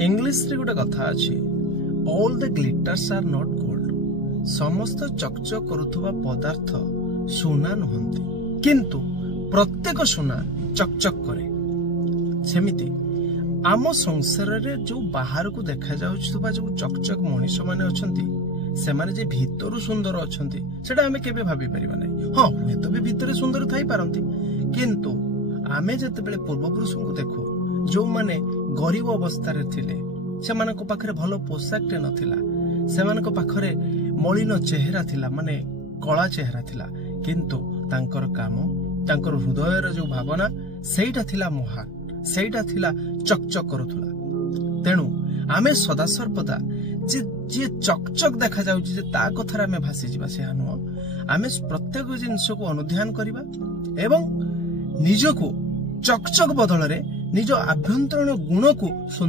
English रे गोटे कथा अछि, all the glitters are not gold. समस्त चकचक करुथुबा पदार्थ सुना नुहंती, किंतु प्रत्येक सुना चकचक करे। सेमिति आम संसार रे जो बाहर को देखा जाउछुबा जो चकचक मनीष माने अछंती, से माने जे भीतर सुंदर अछंती सेटा आमे केबे भाबी परिबा नै। हां, हुए तो भी भीतर सुंदर थाई पारंती, किंतु आमे जते बेले पूर्वपुरुष को देखो जो माने गरीब अवस्था रे थिले, से मानक पाखरे भलो पोशाक टे नथिला, से मानक पाखरे मलिन चेहरा थिला, माने कला चेहरा थिला, किंतु तांकर काम तांकर हृदयर जो भावना सेटा थिला महान, सेटा थिला चकचक करुथुला। तेणु आमे सदा सर्वदा जे चकचक देखा जाउछि जे ता कथार आमे भासी जिबा से नुह, आमे प्रत्येक जिनिस को अनुध्यान करिबा एवं निजको चकचक बदल रे निज आभ्यंतरण गुण को